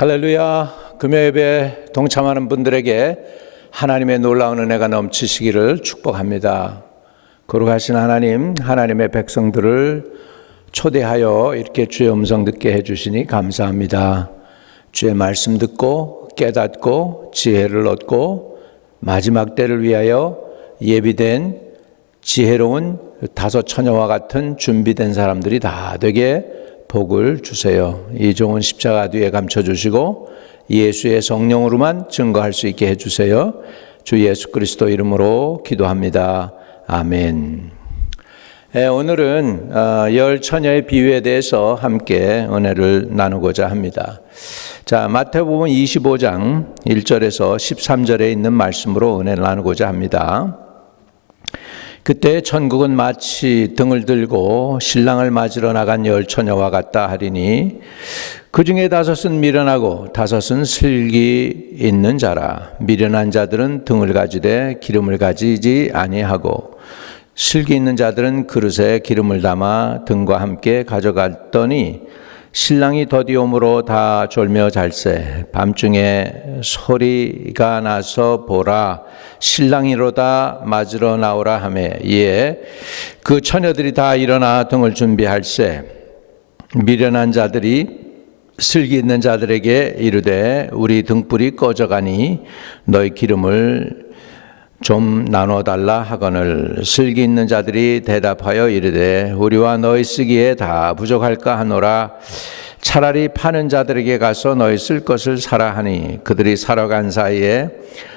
할렐루야. 금요예배 동참하는 분들에게 하나님의 놀라운 은혜가 넘치시기를 축복합니다. 거룩하신 하나님, 하나님의 백성들을 초대하여 이렇게 주의 음성 듣게 해주시니 감사합니다. 주의 말씀 듣고 깨닫고 지혜를 얻고 마지막 때를 위하여 예비된 지혜로운 다섯 처녀와 같은 준비된 사람들이 다 되게 복을 주세요. 이 종은 십자가 뒤에 감춰주시고 예수의 성령으로만 증거할 수 있게 해주세요. 주 예수 그리스도 이름으로 기도합니다. 아멘. 오늘은 열 처녀의 비유에 대해서 함께 은혜를 나누고자 합니다. 자, 마태복음 25장 1절에서 13절에 있는 말씀으로 은혜를 나누고자 합니다. 그때 천국은 마치 등을 들고 신랑을 맞으러 나간 열 처녀와 같다 하리니 그 중에 다섯은 미련하고 다섯은 슬기 있는 자라. 미련한 자들은 등을 가지되 기름을 가지지 아니하고 슬기 있는 자들은 그릇에 기름을 담아 등과 함께 가져갔더니 신랑이 더디옴으로 다 졸며 잘세. 밤중에 소리가 나서 보라 신랑이로다 맞으러 나오라 하매 이에 그 처녀들이 다 일어나 등을 준비할세. 미련한 자들이 슬기 있는 자들에게 이르되 우리 등불이 꺼져가니 너희 기름을 좀 나눠달라 하거늘 슬기 있는 자들이 대답하여 이르되 우리와 너희 쓰기에 다 부족할까 하노라. 차라리 파는 자들에게 가서 너희 쓸 것을 사라 하니 그들이 사러 간 사이에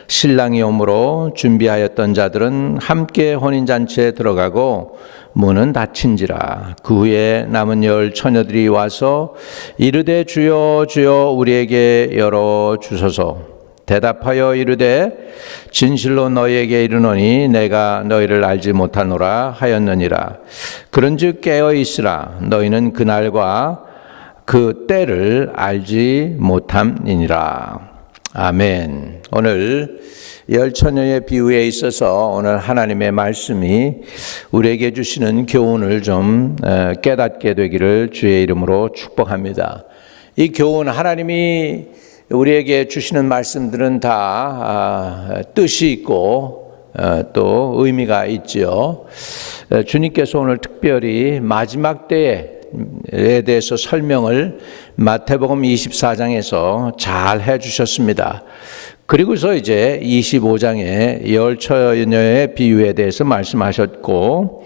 신랑이 오므로 준비하였던 자들은 함께 혼인잔치에 들어가고 문은 닫힌지라. 그 후에 남은 열 처녀들이 와서 이르되 주여 주여 우리에게 열어 주소서. 대답하여 이르되 진실로 너희에게 이르노니 내가 너희를 알지 못하노라 하였느니라. 그런즉 깨어 있으라. 너희는 그날과 그 때를 알지 못함이니라. 아멘. 오늘 열 처녀의 비유에 있어서 오늘 하나님의 말씀이 우리에게 주시는 교훈을 좀 깨닫게 되기를 주의 이름으로 축복합니다. 이 교훈, 하나님이 우리에게 주시는 말씀들은 다 뜻이 있고 또 의미가 있지요. 주님께서 오늘 특별히 마지막 때에 대해서 설명을 마태복음 24장에서 잘 해주셨습니다. 그리고서 이제 25장에 열 처녀의 비유에 대해서 말씀하셨고,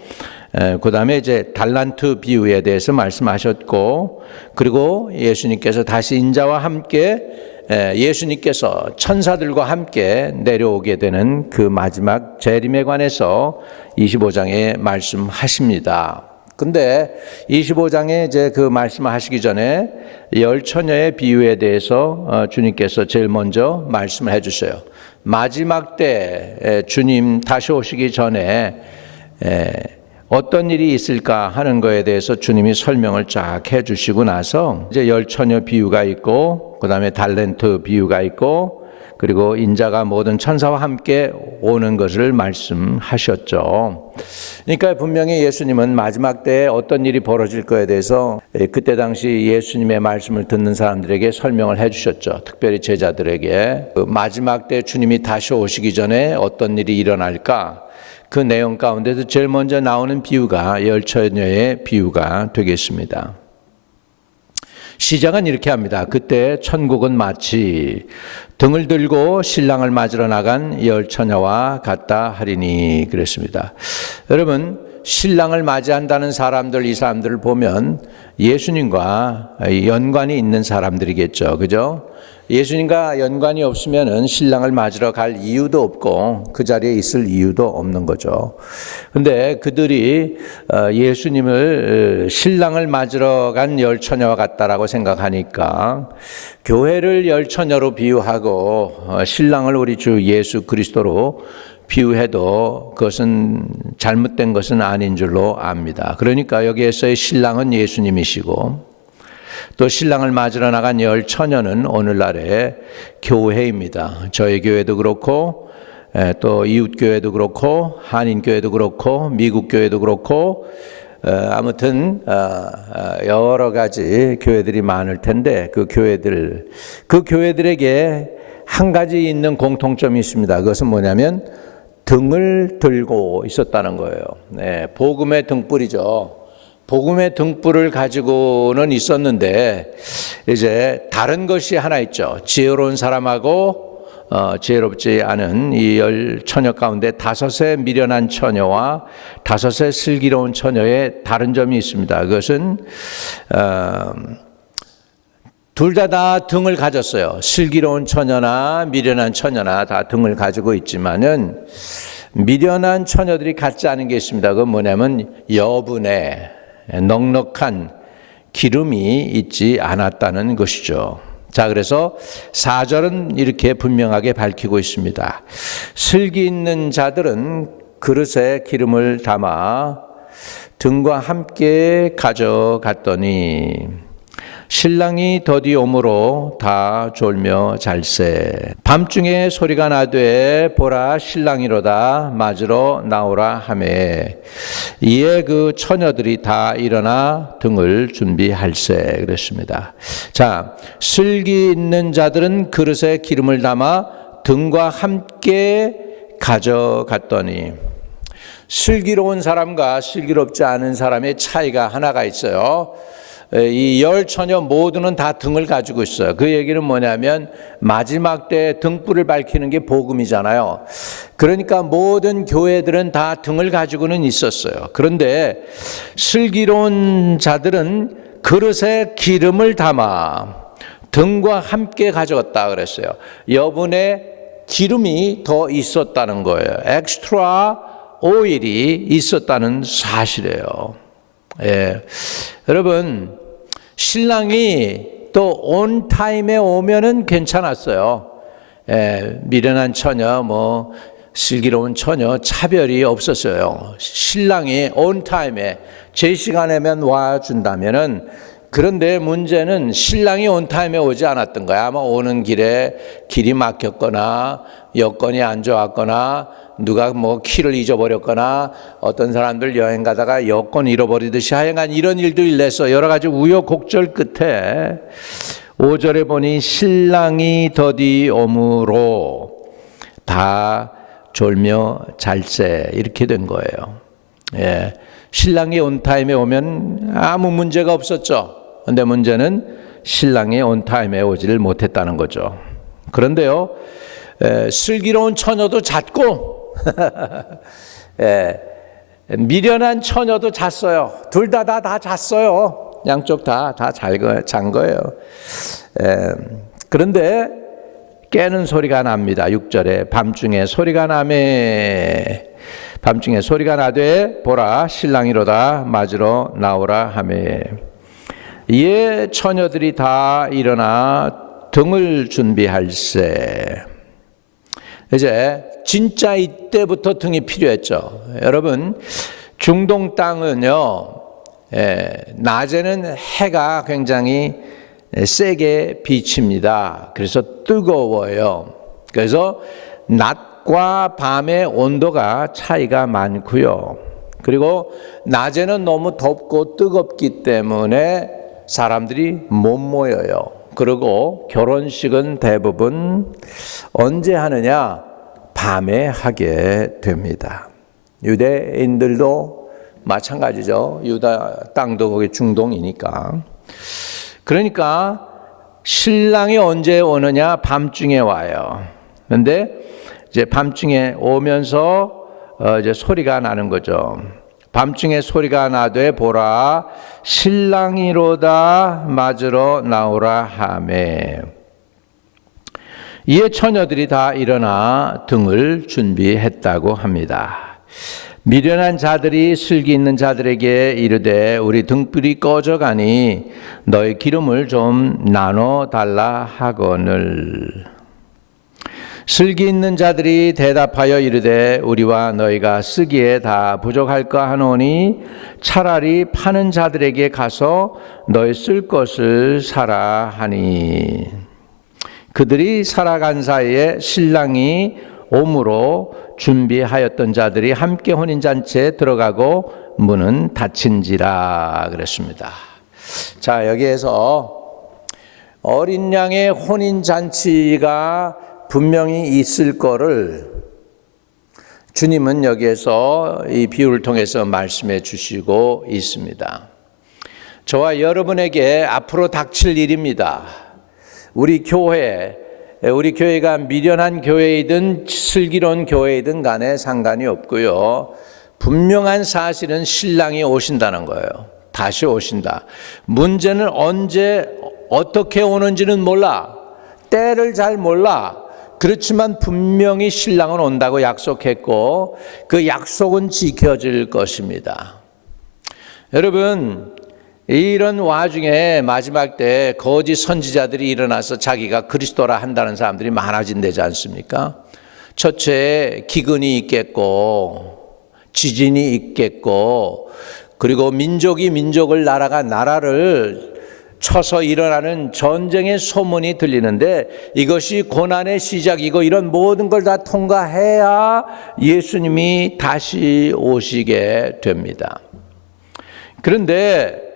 그 다음에 이제 달란트 비유에 대해서 말씀하셨고, 그리고 예수님께서 다시 인자와 함께 예수님께서 천사들과 함께 내려오게 되는 그 마지막 재림에 관해서 25장에 말씀하십니다. 근데 25장에 이제 그 말씀하시기 전에 열 처녀의 비유에 대해서 주님께서 제일 먼저 말씀을 해주셔요. 마지막 때 주님 다시 오시기 전에 어떤 일이 있을까 하는 거에 대해서 주님이 설명을 쫙 해주시고 나서 이제 열 처녀 비유가 있고 그 다음에 달란트 비유가 있고 그리고 인자가 모든 천사와 함께 오는 것을 말씀하셨죠. 그러니까 분명히 예수님은 마지막 때에 어떤 일이 벌어질 거에 대해서 그때 당시 예수님의 말씀을 듣는 사람들에게 설명을 해주셨죠. 특별히 제자들에게 마지막 때 주님이 다시 오시기 전에 어떤 일이 일어날까, 그 내용 가운데서 제일 먼저 나오는 비유가 열 처녀의 비유가 되겠습니다. 시작은 이렇게 합니다. 그때 천국은 마치 등을 들고 신랑을 맞으러 나간 열 처녀와 같다 하리니 그랬습니다. 여러분, 신랑을 맞이한다는 사람들, 이 사람들을 보면 예수님과 연관이 있는 사람들이겠죠. 그죠? 예수님과 연관이 없으면은 신랑을 맞으러 갈 이유도 없고 그 자리에 있을 이유도 없는 거죠. 근데 그들이 예수님을 신랑을 맞으러 간 열 처녀와 같다라고 생각하니까 교회를 열 처녀로 비유하고 신랑을 우리 주 예수 그리스도로 비유해도 그것은 잘못된 것은 아닌 줄로 압니다. 그러니까 여기에서의 신랑은 예수님이시고 또 신랑을 맞으러 나간 열 처녀는 오늘날의 교회입니다. 저희 교회도 그렇고 또 이웃교회도 그렇고 한인교회도 그렇고 미국교회도 그렇고 아무튼 여러 가지 교회들이 많을 텐데 그 교회들에게 한 가지 있는 공통점이 있습니다. 그것은 뭐냐면 등을 들고 있었다는 거예요. 네, 복음의 등불이죠. 복음의 등불을 가지고는 있었는데 이제 다른 것이 하나 있죠. 지혜로운 사람하고 지혜롭지 않은 이 10처녀 가운데 5의 미련한 처녀와 5의 슬기로운 처녀의 다른 점이 있습니다. 그것은 둘 다 등을 가졌어요. 슬기로운 처녀나 미련한 처녀나 다 등을 가지고 있지만은 미련한 처녀들이 갖지 않은 게 있습니다. 그건 뭐냐면 여분의 넉넉한 기름이 있지 않았다는 것이죠. 자, 그래서 4절은 이렇게 분명하게 밝히고 있습니다. 슬기 있는 자들은 그릇에 기름을 담아 등과 함께 가져갔더니 신랑이 더디 오므로 다 졸며 잘세. 밤중에 소리가 나되 보라 신랑이로다 맞으러 나오라 하매 이에 그 처녀들이 다 일어나 등을 준비할세 그랬습니다. 자, 슬기 있는 자들은 그릇에 기름을 담아 등과 함께 가져갔더니 슬기로운 사람과 슬기롭지 않은 사람의 차이가 하나가 있어요. 이 10처녀 모두는 다 등을 가지고 있어요. 그 얘기는 뭐냐면 마지막 때 등불을 밝히는 게 복음이잖아요. 그러니까 모든 교회들은 다 등을 가지고는 있었어요. 그런데 슬기로운 자들은 그릇에 기름을 담아 등과 함께 가져갔다 그랬어요. 여분의 기름이 더 있었다는 거예요. 엑스트라 오일이 있었다는 사실이에요. 예. 여러분, 신랑이 또 온 타임에 오면은 괜찮았어요. 예, 미련한 처녀, 슬기로운 처녀 차별이 없었어요. 신랑이 온 타임에 제 시간에면 와 준다면은, 그런데 문제는 신랑이 온 타임에 오지 않았던 거야. 아마 오는 길에 길이 막혔거나 여건이 안 좋았거나 누가 키를 잊어버렸거나 어떤 사람들 여행 가다가 여권 잃어버리듯이 하여간 이런 일도 일래서 여러 가지 우여곡절 끝에 5절에 보니 신랑이 더디 오므로 다 졸며 잘세 이렇게 된 거예요. 예, 신랑이 온 타임에 오면 아무 문제가 없었죠. 그런데 문제는 신랑이 온 타임에 오지를 못했다는 거죠. 그런데요, 슬기로운 처녀도 잤고 미련한 처녀도 잤어요. 둘 다 잤어요. 양쪽 다 잔 거예요. 그런데 깨는 소리가 납니다. 6절에 밤중에 소리가 나되 보라 신랑이로다 맞으러 나오라 하매 이에 처녀들이 다 일어나 등을 준비할세. 이제 진짜 이때부터 등이 필요했죠. 여러분, 중동 땅은요, 낮에는 해가 굉장히 세게 비칩니다. 그래서 뜨거워요. 그래서 낮과 밤의 온도가 차이가 많고요. 그리고 낮에는 너무 덥고 뜨겁기 때문에 사람들이 못 모여요. 그리고 결혼식은 대부분 언제 하느냐? 밤에 하게 됩니다. 유대인들도 마찬가지죠. 유다 땅도 거기 중동이니까. 그러니까 신랑이 언제 오느냐? 밤중에 와요. 그런데 이제 밤중에 오면서 이제 소리가 나는 거죠. 밤중에 소리가 나되 보라 신랑이로다 맞으러 나오라 하매 이에 처녀들이 다 일어나 등을 준비했다고 합니다. 미련한 자들이 슬기 있는 자들에게 이르되 우리 등불이 꺼져가니 너의 기름을 좀 나눠 달라 하거늘 슬기 있는 자들이 대답하여 이르되 우리와 너희가 쓰기에 다 부족할까 하노니 차라리 파는 자들에게 가서 너희 쓸 것을 사라 하니 그들이 살아간 사이에 신랑이 오므로 준비하였던 자들이 함께 혼인잔치에 들어가고 문은 닫힌지라 그랬습니다. 자, 여기에서 어린 양의 혼인잔치가 분명히 있을 거를 주님은 여기에서 이 비유를 통해서 말씀해 주시고 있습니다. 저와 여러분에게 앞으로 닥칠 일입니다. 우리 교회가 미련한 교회이든 슬기로운 교회이든 간에 상관이 없고요. 분명한 사실은 신랑이 오신다는 거예요. 다시 오신다. 문제는 언제 어떻게 오는지는 몰라. 때를 잘 몰라. 그렇지만 분명히 신랑은 온다고 약속했고 그 약속은 지켜질 것입니다. 여러분, 이런 와중에 마지막 때 거짓 선지자들이 일어나서 자기가 그리스도라 한다는 사람들이 많아진다지 않습니까? 첫째, 기근이 있겠고 지진이 있겠고 그리고 민족이 민족을 나라가 나라를 쳐서 일어나는 전쟁의 소문이 들리는데 이것이 고난의 시작이고 이런 모든 걸 다 통과해야 예수님이 다시 오시게 됩니다. 그런데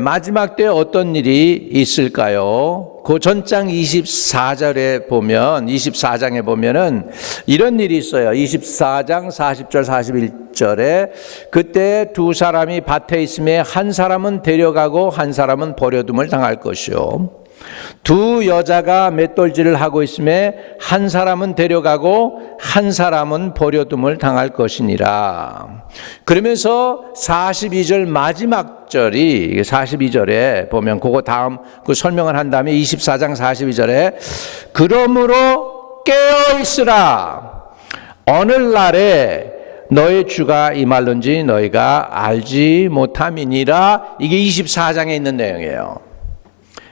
마지막 때 어떤 일이 있을까요? 그 전장 24장에 보면은 이런 일이 있어요. 24장 40절 41절에 그때 두 사람이 밭에 있음에 한 사람은 데려가고 한 사람은 버려둠을 당할 것이요. 두 여자가 맷돌질을 하고 있음에 한 사람은 데려가고 한 사람은 버려둠을 당할 것이니라. 그러면서 42절 마지막 절이 42절에 보면 그거 다음 그 설명을 한 다음에 24장 42절에 그러므로 깨어 있으라. 오늘날에 너의 주가 임할는지 너희가 알지 못함이니라. 이게 24장에 있는 내용이에요.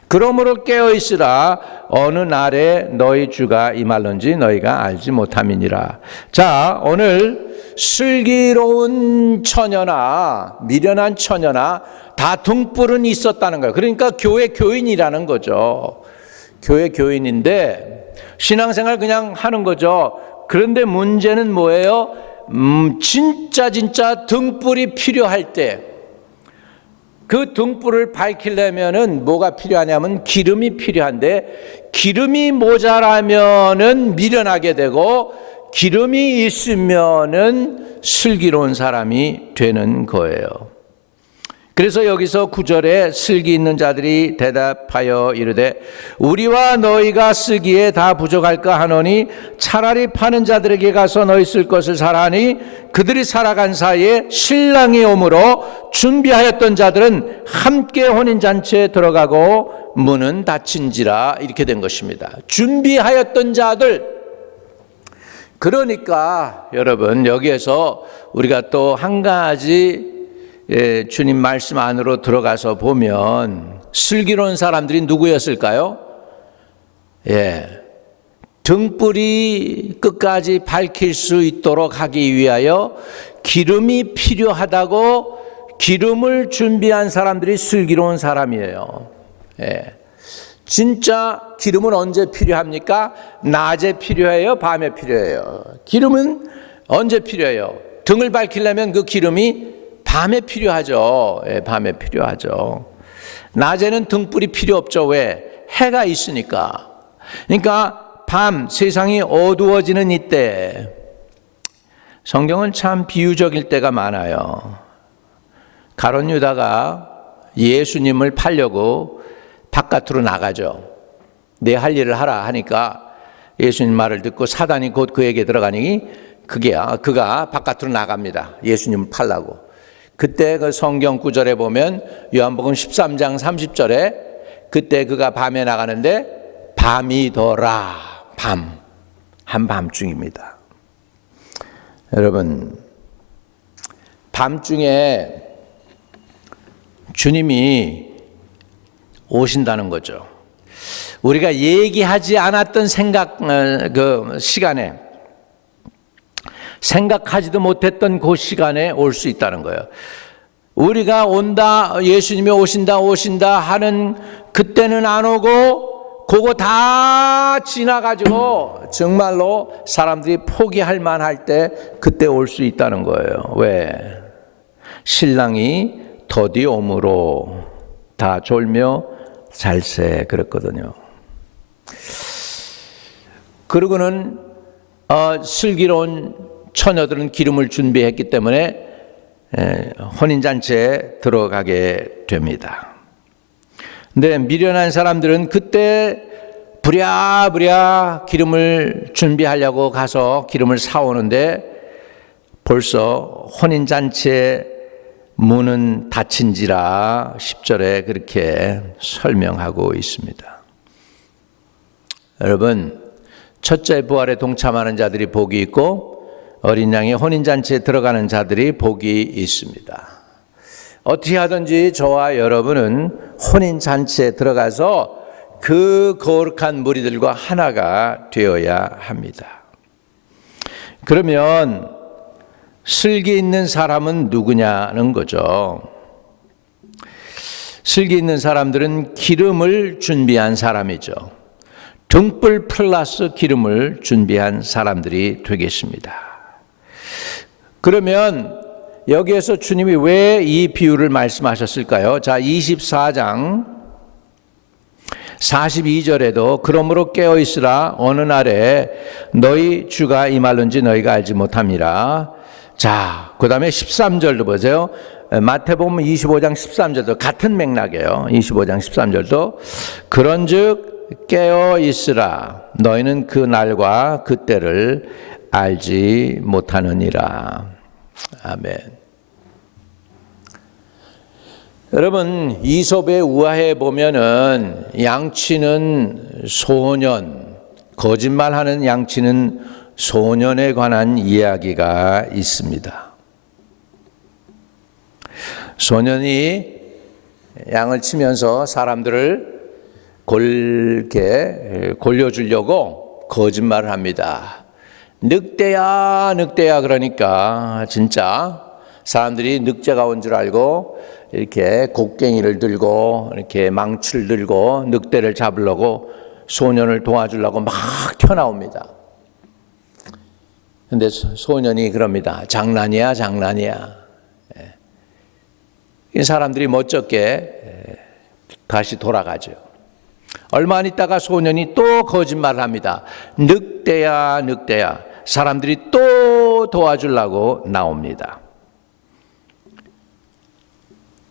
그러므로 깨어있으라. 어느 날에 너희 주가 임할는지 너희가 알지 못함이니라. 자, 오늘 슬기로운 처녀나 미련한 처녀나 다 등불은 있었다는 거예요. 그러니까 교회 교인이라는 거죠. 교회 교인인데 신앙생활 그냥 하는 거죠. 그런데 문제는 뭐예요? 진짜 등불이 필요할 때 그 등불을 밝히려면은 뭐가 필요하냐면 기름이 필요한데 기름이 모자라면은 미련하게 되고 기름이 있으면은 슬기로운 사람이 되는 거예요. 그래서 여기서 9절에 슬기 있는 자들이 대답하여 이르되 우리와 너희가 쓰기에 다 부족할까 하노니 차라리 파는 자들에게 가서 너희 쓸 것을 사라니 그들이 살아간 사이에 신랑이 오므로 준비하였던 자들은 함께 혼인잔치에 들어가고 문은 닫힌지라. 이렇게 된 것입니다. 준비하였던 자들. 그러니까 여러분 여기에서 우리가 또 한 가지 주님 말씀 안으로 들어가서 보면 슬기로운 사람들이 누구였을까요? 등불이 끝까지 밝힐 수 있도록 하기 위하여 기름이 필요하다고 기름을 준비한 사람들이 슬기로운 사람이에요. 진짜 기름은 언제 필요합니까? 낮에 필요해요? 밤에 필요해요? 기름은 언제 필요해요? 등을 밝히려면 그 기름이 밤에 필요하죠. 밤에 필요하죠. 낮에는 등불이 필요 없죠. 왜? 해가 있으니까. 그러니까 밤 세상이 어두워지는 이때 성경은 참 비유적일 때가 많아요. 가룟 유다가 예수님을 팔려고 바깥으로 나가죠. 내 할 일을 하라 하니까 예수님 말을 듣고 사단이 곧 그에게 들어가니 그가 바깥으로 나갑니다. 예수님을 팔라고. 그때 그 성경 구절에 보면 요한복음 13장 30절에 그때 그가 밤에 나가는데 밤이더라. 한밤중입니다. 여러분, 밤중에 주님이 오신다는 거죠. 우리가 얘기하지 않았던 시간에 생각하지도 못했던 그 시간에 올 수 있다는 거예요. 우리가 온다, 예수님이 오신다 하는 그때는 안 오고 그거 다 지나가지고 정말로 사람들이 포기할 만할 때 그때 올 수 있다는 거예요. 왜? 신랑이 더디 오므로 다 졸며 잘세 그랬거든요. 그러고는 슬기로운 처녀들은 기름을 준비했기 때문에 혼인잔치에 들어가게 됩니다. 근데 미련한 사람들은 그때 부랴부랴 기름을 준비하려고 가서 기름을 사오는데 벌써 혼인잔치의 문은 닫힌지라 10절에 그렇게 설명하고 있습니다. 여러분, 첫째 부활에 동참하는 자들이 복이 있고 어린 양의 혼인잔치에 들어가는 자들이 복이 있습니다. 어떻게 하든지 저와 여러분은 혼인잔치에 들어가서 그 거룩한 무리들과 하나가 되어야 합니다. 그러면 슬기 있는 사람은 누구냐는 거죠. 슬기 있는 사람들은 기름을 준비한 사람이죠. 등불 플러스 기름을 준비한 사람들이 되겠습니다. 그러면 여기에서 주님이 왜 이 비유를 말씀하셨을까요? 자, 24장 42절에도 그러므로 깨어있으라 어느 날에 너희 주가 임할는지 너희가 알지 못함이라. 자, 그 다음에 13절도 보세요. 마태복음 25장 13절도 같은 맥락이에요. 25장 13절도 그런즉 깨어있으라 너희는 그 날과 그 때를 알지 못하느니라. 아멘. 여러분, 이솝의 우화에 보면은 양치는 소년, 거짓말하는 양치는 소년에 관한 이야기가 있습니다. 소년이 양을 치면서 사람들을 골려주려고 거짓말을 합니다. 늑대야 늑대야 그러니까 진짜 사람들이 늑대가 온 줄 알고 이렇게 곡괭이를 들고 이렇게 망치를 들고 늑대를 잡으려고 소년을 도와주려고 막 튀어나옵니다. 근데 소년이 그럽니다. 장난이야 장난이야. 사람들이 멋쩍게 다시 돌아가죠. 얼마 안 있다가 소년이 또 거짓말을 합니다. 늑대야 늑대야. 사람들이 또 도와주려고 나옵니다.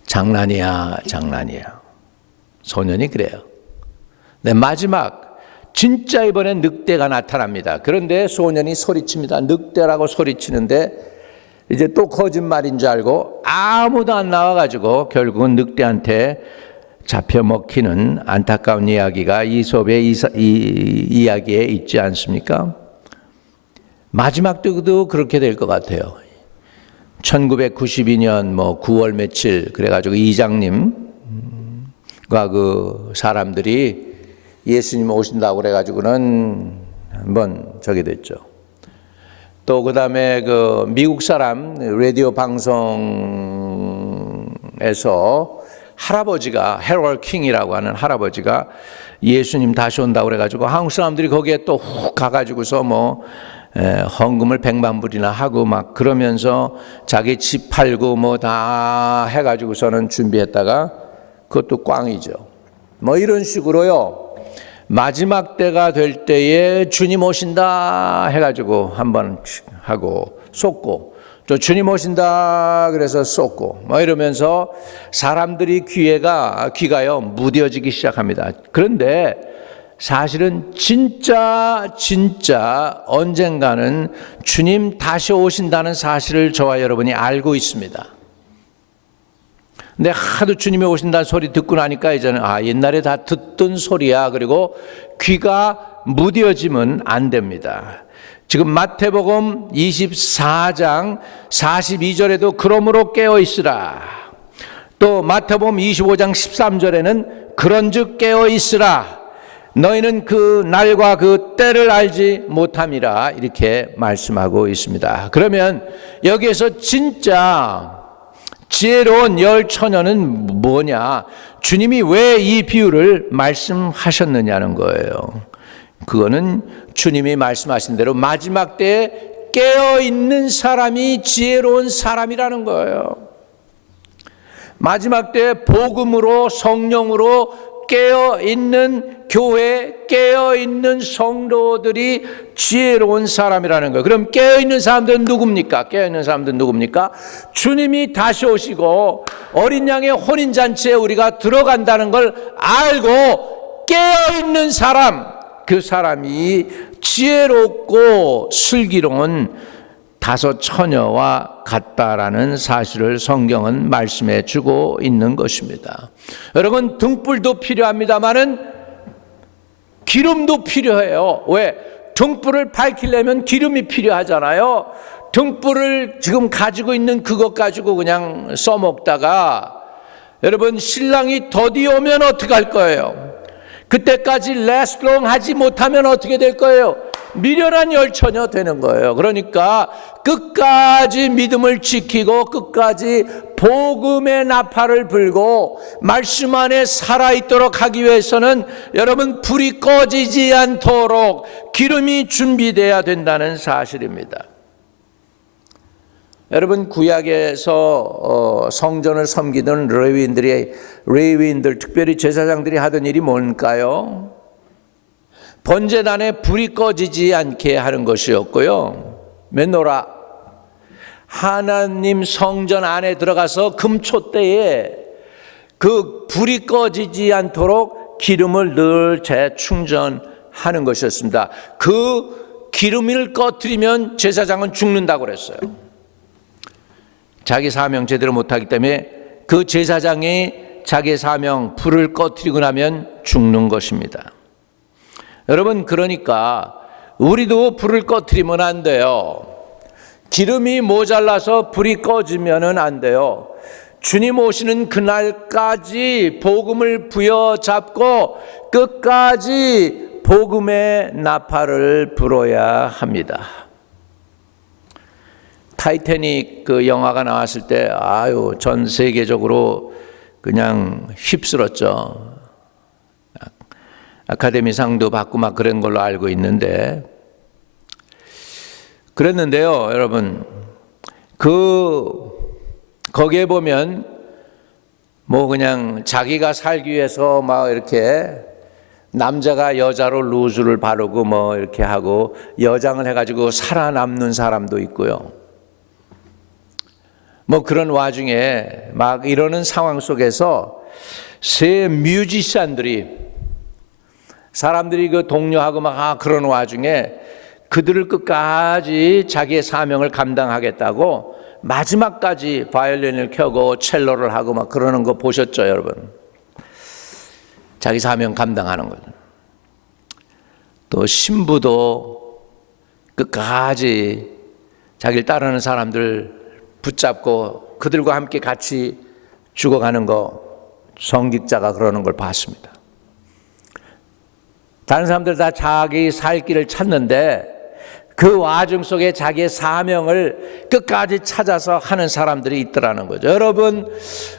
장난이야 장난이야. 소년이 그래요. 네, 마지막 진짜 이번엔 늑대가 나타납니다. 그런데 소년이 소리칩니다. 늑대라고 소리치는데 이제 또 거짓말인 줄 알고 아무도 안 나와가지고 결국은 늑대한테 잡혀 먹히는 안타까운 이야기가 이솝의 이야기에 있지 않습니까? 마지막 때도 그렇게 될 것 같아요. 1992년 9월 며칠 그래가지고 이장님과 그 사람들이 예수님 오신다고 그래가지고는 한번 저기 됐죠. 또 그 다음에 그 미국 사람 라디오 방송에서 할아버지가 해럴 킹이라고 하는 할아버지가 예수님 다시 온다고 그래가지고 한국 사람들이 거기에 또 훅 가가지고서 헌금을 100만 불이나 하고 막 그러면서 자기 집 팔고 다 해가지고서는 준비했다가 그것도 꽝이죠. 이런 식으로요. 마지막 때가 될 때에 주님 오신다 해가지고 한번 하고 쏟고 또 주님 오신다 그래서 쏟고 이러면서 사람들이 귀가요 무뎌지기 시작합니다. 그런데 사실은 진짜 언젠가는 주님 다시 오신다는 사실을 저와 여러분이 알고 있습니다. 근데 하도 주님이 오신다는 소리 듣고 나니까 이제는 옛날에 다 듣던 소리야. 그리고 귀가 무뎌지면 안 됩니다. 지금 마태복음 24장 42절에도 그러므로 깨어있으라. 또 마태복음 25장 13절에는 그런즉 깨어있으라. 너희는 그 날과 그 때를 알지 못함이라 이렇게 말씀하고 있습니다. 그러면 여기에서 진짜 지혜로운 열 처녀는 뭐냐? 주님이 왜 이 비유를 말씀하셨느냐는 거예요. 그거는 주님이 말씀하신 대로 마지막 때에 깨어있는 사람이 지혜로운 사람이라는 거예요. 마지막 때 복음으로 성령으로 깨어있는 교회, 깨어있는 성도들이 지혜로운 사람이라는 거예요. 그럼 깨어있는 사람들은 누굽니까? 깨어있는 사람들은 누굽니까? 주님이 다시 오시고 어린 양의 혼인잔치에 우리가 들어간다는 걸 알고 깨어있는 사람, 그 사람이 지혜롭고 슬기로운 다섯 처녀와 같다라는 사실을 성경은 말씀해 주고 있는 것입니다. 여러분, 등불도 필요합니다마는 기름도 필요해요. 왜? 등불을 밝히려면 기름이 필요하잖아요. 등불을 지금 가지고 있는 그것 가지고 그냥 써먹다가 여러분, 신랑이 더디 오면 어떻게 할 거예요? 그때까지 레스long 하지 못하면 어떻게 될 거예요? 미련한 열처녀 되는 거예요. 그러니까 끝까지 믿음을 지키고 끝까지 복음의 나팔을 불고 말씀 안에 살아있도록 하기 위해서는 여러분, 불이 꺼지지 않도록 기름이 준비되어야 된다는 사실입니다. 여러분, 구약에서 성전을 섬기던 레위인들, 특별히 제사장들이 하던 일이 뭘까요? 번제단에 불이 꺼지지 않게 하는 것이었고요. 맨노라, 하나님 성전 안에 들어가서 금초대에 그 불이 꺼지지 않도록 기름을 늘 재충전하는 것이었습니다. 그 기름을 꺼뜨리면 제사장은 죽는다고 그랬어요. 자기 사명 제대로 못하기 때문에 그 제사장이 자기 사명 불을 꺼뜨리고 나면 죽는 것입니다. 여러분, 그러니까 우리도 불을 꺼뜨리면 안 돼요. 기름이 모자라서 불이 꺼지면 안 돼요. 주님 오시는 그날까지 복음을 부여잡고 끝까지 복음의 나팔을 불어야 합니다. 타이타닉 그 영화가 나왔을 때 전 세계적으로 그냥 휩쓸었죠. 아카데미상도 받고 막 그런 걸로 알고 있는데, 그랬는데요, 여러분, 거기에 보면 뭐 그냥 자기가 살기 위해서 막 이렇게 남자가 여자로 루즈를 바르고 뭐 이렇게 하고 여장을 해가지고 살아남는 사람도 있고요. 뭐 그런 와중에 막 이러는 상황 속에서 새 뮤지션들이 사람들이 그 동료하고 막 그런 와중에 그들을 끝까지 자기의 사명을 감당하겠다고 마지막까지 바이올린을 켜고 첼로를 하고 막 그러는 거 보셨죠, 여러분? 자기 사명 감당하는 거죠. 또 신부도 끝까지 자기를 따르는 사람들 붙잡고 그들과 함께 같이 죽어가는 거 성직자가 그러는 걸 봤습니다. 다른 사람들 다 자기 살 길을 찾는데 그 와중 속에 자기의 사명을 끝까지 찾아서 하는 사람들이 있더라는 거죠. 여러분,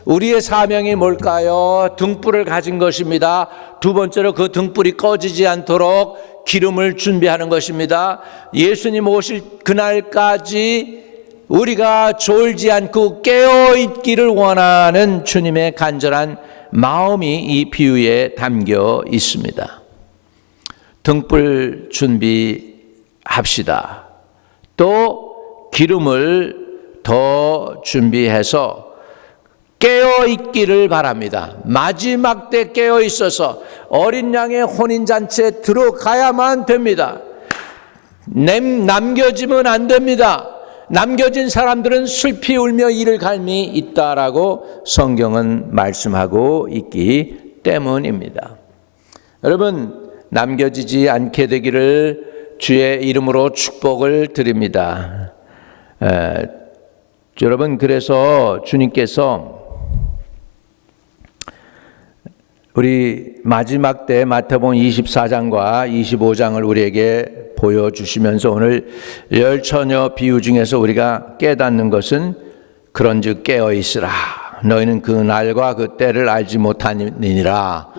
우리의 사명이 뭘까요? 등불을 가진 것입니다. 두 번째로 그 등불이 꺼지지 않도록 기름을 준비하는 것입니다. 예수님 오실 그날까지 우리가 졸지 않고 깨어있기를 원하는 주님의 간절한 마음이 이 비유에 담겨 있습니다. 등불 준비합시다. 또 기름을 더 준비해서 깨어있기를 바랍니다. 마지막 때 깨어있어서 어린 양의 혼인잔치에 들어가야만 됩니다. 남겨지면 안 됩니다. 남겨진 사람들은 슬피 울며 이를 갈미 있다라고 성경은 말씀하고 있기 때문입니다. 여러분, 남겨지지 않게 되기를 주의 이름으로 축복을 드립니다. 여러분, 그래서 주님께서 우리 마지막 때 마태복음 24장과 25장을 우리에게 보여주시면서 오늘 열 처녀 비유 중에서 우리가 깨닫는 것은 그런즉 깨어있으라. 너희는 그 날과 그 때를 알지 못하니라.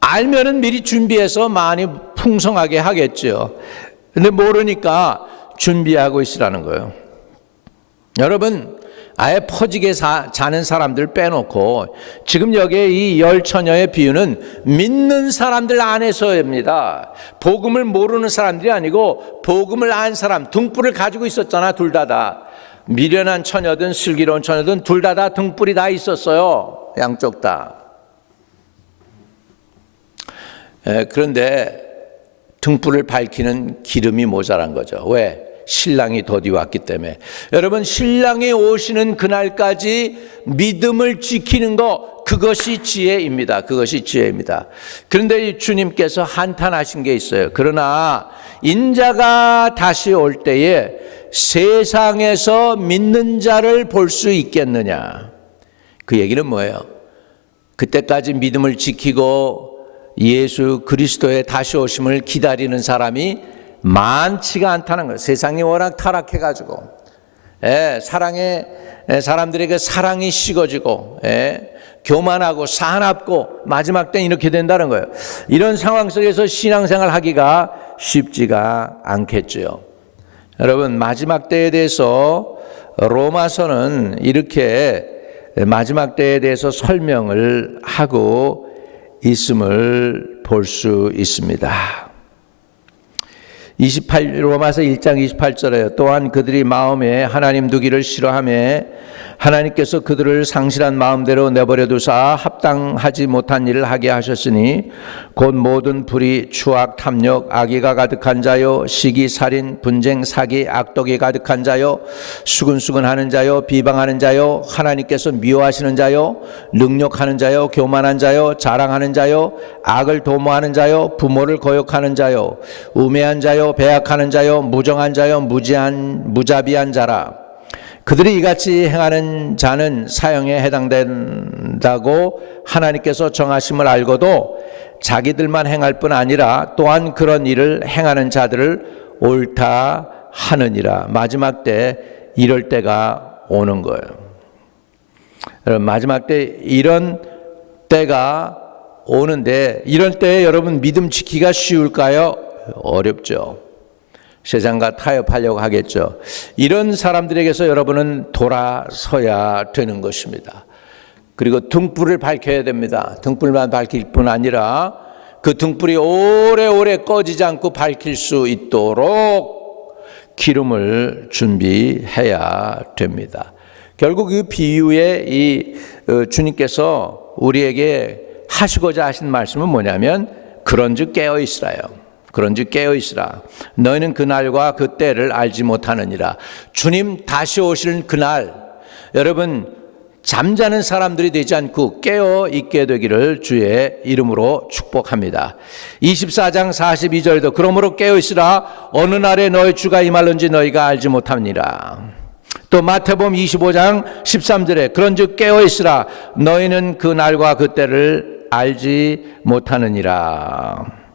알면은 미리 준비해서 많이 풍성하게 하겠죠. 근데 모르니까 준비하고 있으라는 거예요. 여러분, 아예 퍼지게 자는 사람들 빼놓고 지금 여기에 이 열 처녀의 비유는 믿는 사람들 안에서입니다. 복음을 모르는 사람들이 아니고 복음을 안 사람, 등불을 가지고 있었잖아. 둘 다. 미련한 처녀든 슬기로운 처녀든 둘 다 등불이 다 있었어요. 양쪽 다. 그런데 등불을 밝히는 기름이 모자란 거죠. 왜? 신랑이 더디 왔기 때문에. 여러분, 신랑이 오시는 그날까지 믿음을 지키는 것, 그것이 지혜입니다. 그것이 지혜입니다. 그런데 주님께서 한탄하신 게 있어요. 그러나 인자가 다시 올 때에 세상에서 믿는 자를 볼 수 있겠느냐. 그 얘기는 뭐예요? 그때까지 믿음을 지키고 예수 그리스도의 다시 오심을 기다리는 사람이 많지가 않다는 거예요. 세상이 워낙 타락해가지고 사랑에 사람들에게 사랑이 식어지고 교만하고 사납고 마지막 때는 이렇게 된다는 거예요. 이런 상황 속에서 신앙생활 하기가 쉽지가 않겠죠. 여러분, 마지막 때에 대해서 로마서는 이렇게 마지막 때에 대해서 설명을 하고 있음을 볼 수 있습니다. 로마서 1장 28절에 또한 그들이 마음에 하나님 두기를 싫어하며 하나님께서 그들을 상실한 마음대로 내버려 두사 합당하지 못한 일을 하게 하셨으니 곧 모든 불의, 추악, 탐욕, 악의가 가득한 자요, 시기, 살인, 분쟁, 사기, 악독이 가득한 자요, 수근수근하는 자요, 비방하는 자요, 하나님께서 미워하시는 자요, 능욕하는 자요, 교만한 자요, 자랑하는 자요, 악을 도모하는 자요, 부모를 거역하는 자요, 우매한 자요, 배약하는 자요, 무정한 자요, 무자비한 자라. 그들이 이같이 행하는 자는 사형에 해당된다고 하나님께서 정하심을 알고도 자기들만 행할 뿐 아니라 또한 그런 일을 행하는 자들을 옳다 하느니라. 마지막 때 이럴 때가 오는 거예요. 여러분, 마지막 때 이런 때가 오는데 이럴 때 여러분 믿음 지키기가 쉬울까요? 어렵죠. 세상과 타협하려고 하겠죠. 이런 사람들에게서 여러분은 돌아서야 되는 것입니다. 그리고 등불을 밝혀야 됩니다. 등불만 밝힐 뿐 아니라 그 등불이 오래오래 꺼지지 않고 밝힐 수 있도록 기름을 준비해야 됩니다. 결국 이 비유에 이 주님께서 우리에게 하시고자 하신 말씀은 뭐냐면 그런즉 깨어 있으라요. 그런즉 깨어 있으라. 너희는 그날과 그 때를 알지 못하느니라. 주님 다시 오실 그날, 여러분 잠자는 사람들이 되지 않고 깨어 있게 되기를 주의 이름으로 축복합니다. 24장 42절도 그러므로 깨어 있으라. 어느 날에 너희 주가 임할는지 너희가 알지 못합니다. 또 마태복음 25장 13절에 그런즉 깨어 있으라. 너희는 그날과 그 때를 알지 못하느니라.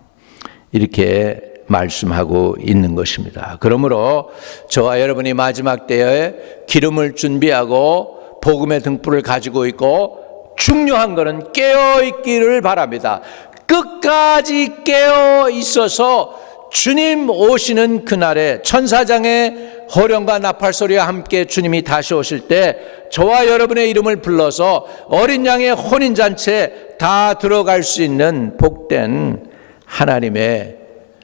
이렇게 말씀하고 있는 것입니다. 그러므로 저와 여러분이 마지막 때에 기름을 준비하고 복음의 등불을 가지고 있고 중요한 것은 깨어 있기를 바랍니다. 끝까지 깨어 있어서 주님 오시는 그날에 천사장의 호령과 나팔 소리와 함께 주님이 다시 오실 때 저와 여러분의 이름을 불러서 어린 양의 혼인잔치에 다 들어갈 수 있는 복된 하나님의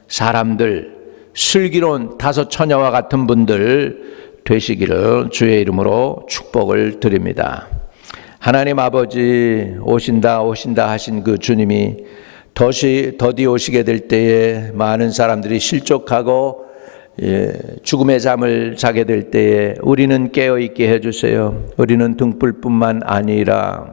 사람들, 슬기로운 다섯 처녀와 같은 분들 되시기를 주의 이름으로 축복을 드립니다. 하나님 아버지, 오신다 하신 그 주님이 더디 오시게 될 때에 많은 사람들이 실족하고 죽음의 잠을 자게 될 때에 우리는 깨어있게 해주세요. 우리는 등불뿐만 아니라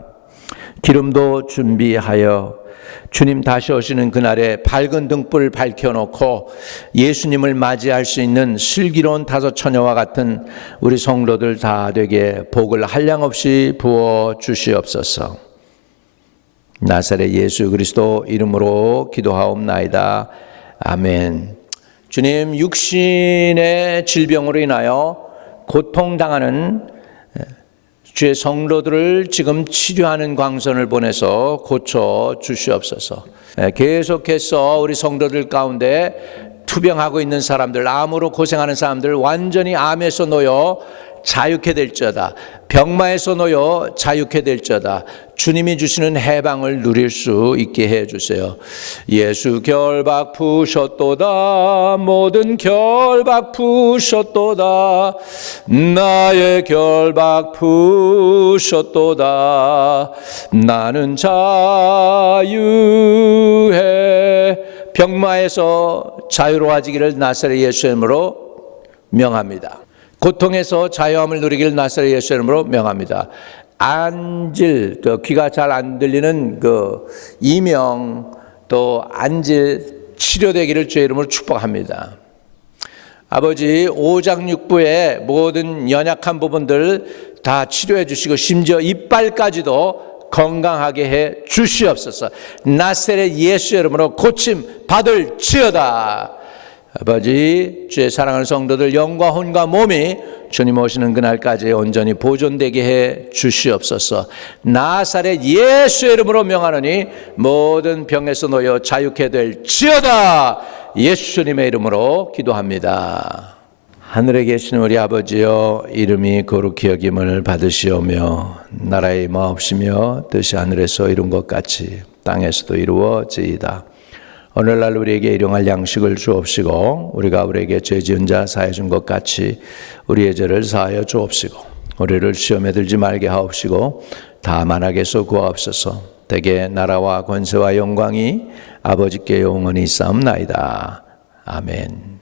기름도 준비하여 주님 다시 오시는 그날에 밝은 등불을 밝혀놓고 예수님을 맞이할 수 있는 슬기로운 다섯 처녀와 같은 우리 성도들 다 되게 복을 한량없이 부어 주시옵소서. 나사렛 예수 그리스도 이름으로 기도하옵나이다. 아멘. 주님, 육신의 질병으로 인하여 고통당하는 주의 성도들을 지금 치료하는 광선을 보내서 고쳐 주시옵소서. 계속해서 우리 성도들 가운데 투병하고 있는 사람들, 암으로 고생하는 사람들 완전히 암에서 놓여 자유케 될지어다. 병마에서 놓여 자유케 될지어다. 주님이 주시는 해방을 누릴 수 있게 해주세요. 예수 결박 푸셨도다. 모든 결박 푸셨도다. 나의 결박 푸셨도다. 나는 자유해. 병마에서 자유로워지기를 나사렛 예수의 이름으로 명합니다. 고통에서 자유함을 누리기를 나사렛 예수의 이름으로 명합니다. 안질, 귀가 잘 안 들리는 이명, 또 안질 치료되기를 주의 이름으로 축복합니다. 아버지, 오장육부의 모든 연약한 부분들 다 치료해 주시고 심지어 이빨까지도 건강하게 해 주시옵소서. 나사렛 예수의 이름으로 고침 받을지어다. 아버지, 주의 사랑하는 성도들 영과 혼과 몸이 주님 오시는 그날까지 온전히 보존되게 해 주시옵소서. 나사렛 예수의 이름으로 명하노니 모든 병에서 놓여 자유케 될지어다. 예수님의 이름으로 기도합니다. 하늘에 계신 우리 아버지여, 이름이 거룩히 여김을 받으시오며 나라의 임하옵시며 뜻이 하늘에서 이룬 것 같이 땅에서도 이루어지이다. 오늘날 우리에게 일용할 양식을 주옵시고 우리가 우리에게 죄 지은 자 사해 준 것 같이 우리의 죄를 사하여 주옵시고 우리를 시험에 들지 말게 하옵시고 다만 악에서 구하옵소서. 대개 나라와 권세와 영광이 아버지께 영원히 있사옵나이다. 아멘.